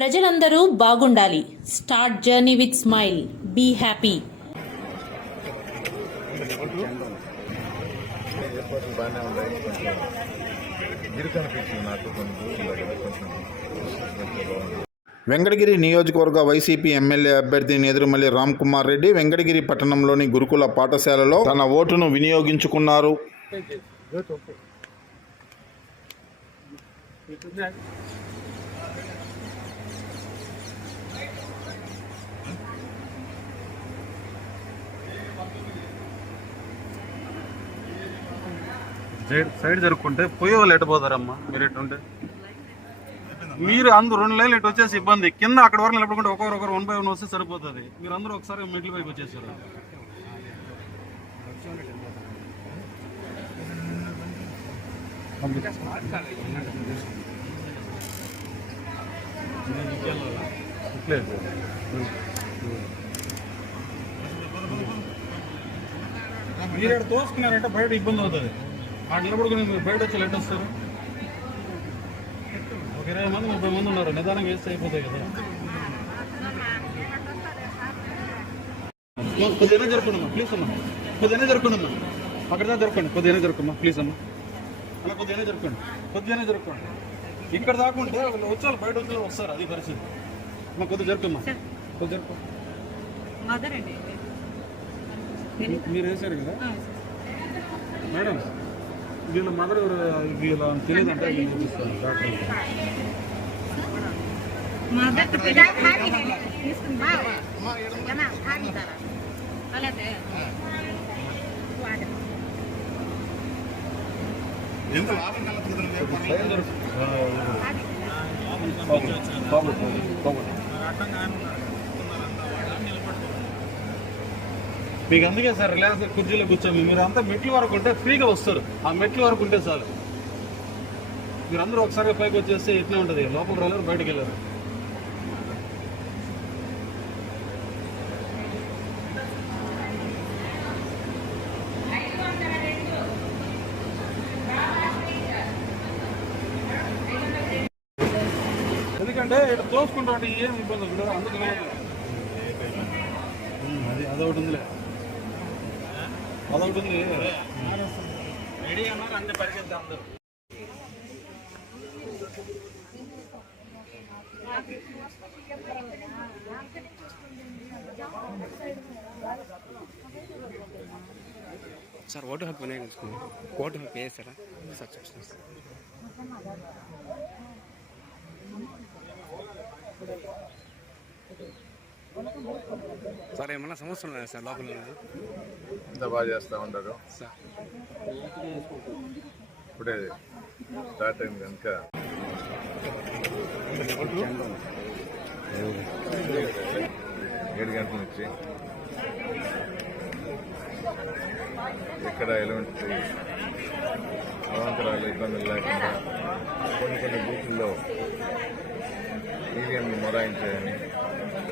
ప్రజలందరూ బాగుండాలి. Start journey with smile be happy Venkatagiri నియోజకవర్గ వైసీపీ ఎమ్మెల్యే అభ్యర్థి నేదురుమల్లి రామ్ కుమార్ రెడ్డి వెంకటగిరి పట్టణంలోని గురుకుల పాఠశాలలో తన ఓటును వినియోగించుకున్నారు. సైడ్ జరుపుకుంటే పోయే వాళ్ళు ఎటు పోతారమ్మా మీరు ఎట్టుంటే మీరు అందరూ రెండు లైన్లు ఇటు వచ్చేసి ఇబ్బంది. కింద అక్కడ వరకు నిలబడుకుంటే ఒకరు ఒకరు వన్ బై వన్ వస్తే సరిపోతుంది. మీరు అందరూ ఒకసారి మిడిల్ వైపు వచ్చేసారు. మీరు ఇక్కడ తోసుకున్నారంటే బయట ఇబ్బంది అవుతుంది. ఆ నిలబడుకుని మీరు బయట వచ్చి లెట్ వస్తారు. ఒక ఇరవై మంది ముప్పై మంది ఉన్నారు. నిదానంగా వేస్తే అయిపోతాయి కదా. కొద్దిగా జరుపుకోండి ప్లీజ్ అమ్మా. కొద్దిగా జరుపుకోండి అమ్మా. అక్కడ జరుపుకోండి. కొద్దిగా జరుపుకోమ్మా ప్లీజ్ అమ్మా. అలా కొద్దిగా జరుపుకోండి. కొద్దిగా జరుపుకోండి. ఇక్కడ దాకుంటే వచ్చారు బయట వచ్చి వస్తారు. అది పరిస్థితి. అమ్మా కొద్దిగా జరుపుకోమ్మా కొద్దిగా జరుపు మీరు వేశారు కదా? మేడం వీళ్ళ మదర్ వీళ్ళ తెలియదు అంటే వీళ్ళు చూపిస్తారు. డాక్టర్ పిదా ఖాళీ మీకు అందుకే సార్ రిలాక్స్ కుర్చీలో కూర్చోమి మీరు అంతా మెట్ల వరకు ఉంటే ఫ్రీగా వస్తారు. ఆ మెట్ల వరకు ఉంటే చాలు. మీరు అందరూ ఒకసారి పైకి వచ్చేస్తే ఇట్లా ఉంటుంది? లోపలికి రాలేరు బయటకు వెళ్ళారు ఎందుకంటే ఇట్లా తోసుకుంటా ఉంటే ఏం ఇబ్బంది అందుకనే. ఉమ్, అది అదొకటి ఉందిలే. రెడీ అన్నారు అన్ని పరిగెత్తా అందరు సార్ ఓటు హక్కు వినియోగించుకున్నాం ఓటు హక్కు వేస్తారా? సార్ చూస్తాను సార్ సార్ ఏమన్నా సమస్యలు ఉన్నాయా సార్ లోపల? ఇంత బాగా చేస్తూ ఉండరు సార్. ఇప్పుడే స్టార్ట్ అయింది కనుక ఏడు గంటల నుంచి ఎక్కడ ఎలాంటి అవాంతరాలు ఇబ్బందులు లేకుండా కొన్ని కొన్ని బూతుల్లో ఈవీఎంలు మొరాయించాయని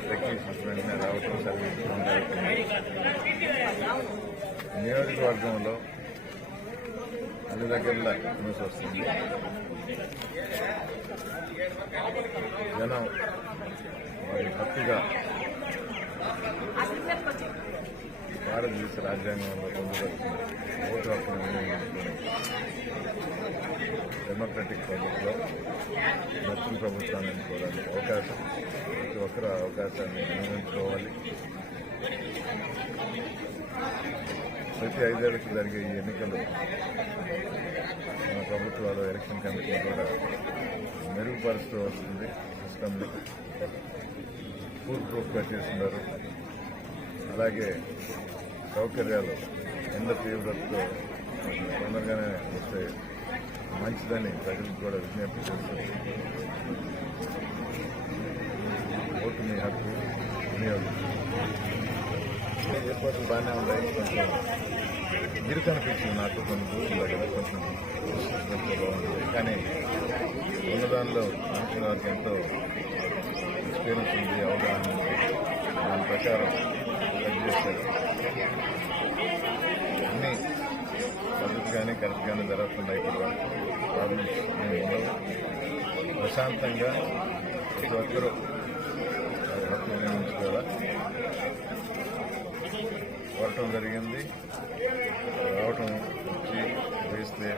టెక్నీషియన్స్ వెంటనే రావటం జరుగుతుంది నియోజకవర్గంలో అన్ని దగ్గరలో న్యూస్ వస్తుంది. జనం వారి భక్తిగా భారతదేశ రాజ్యాంగంలో పొందుపరిచిన ఓటు హక్కును వినియోగించుకుని డెమోక్రటిక్ పద్ధతిలో నచ్చిన ప్రభుత్వాన్ని ఎన్నుకోవడానికి అవకాశం. ప్రతి ఒక్కరు అవకాశాన్ని వినియోగించుకోవాలి ప్రతి ఐదేళ్ళకు జరిగే ఈ ఎన్నికలు మన ప్రభుత్వాలు ఎలక్షన్ కమిటీ కూడా మెరుగుపరుస్తూ వస్తుంది. సిస్టమ్ని ఫుల్ ప్రూఫ్గా చేస్తున్నారు. అలాగే సౌకర్యాలు ఎండ తీవ్రతతో తొందరగానే వస్తే మంచిదని ప్రజలకు కూడా విజ్ఞప్తి చేస్తుంది ఓటు మీ హక్కు వినియోగించండి ఏర్పాట్లు బాగానే ఉన్నాయి. కొంచెం ఇరుకు అనిపించింది నాకు కొన్ని రోజులు కొంచెం బాగుంది కానీ ఉన్నదానిలో మనుషుల వారికి ఎంతో ఎక్స్పీరియన్స్ ఉంది అవగాహన దాని ప్రకారం కట్ కానీ పద్ధతిగానే కరెక్ట్గానే జరుగుతున్నాయి ఇప్పుడు ప్రశాంతంగా ప్రతి ఒక్కరూ కొట్టడం జరిగింది. రావటం వచ్చి వేస్తే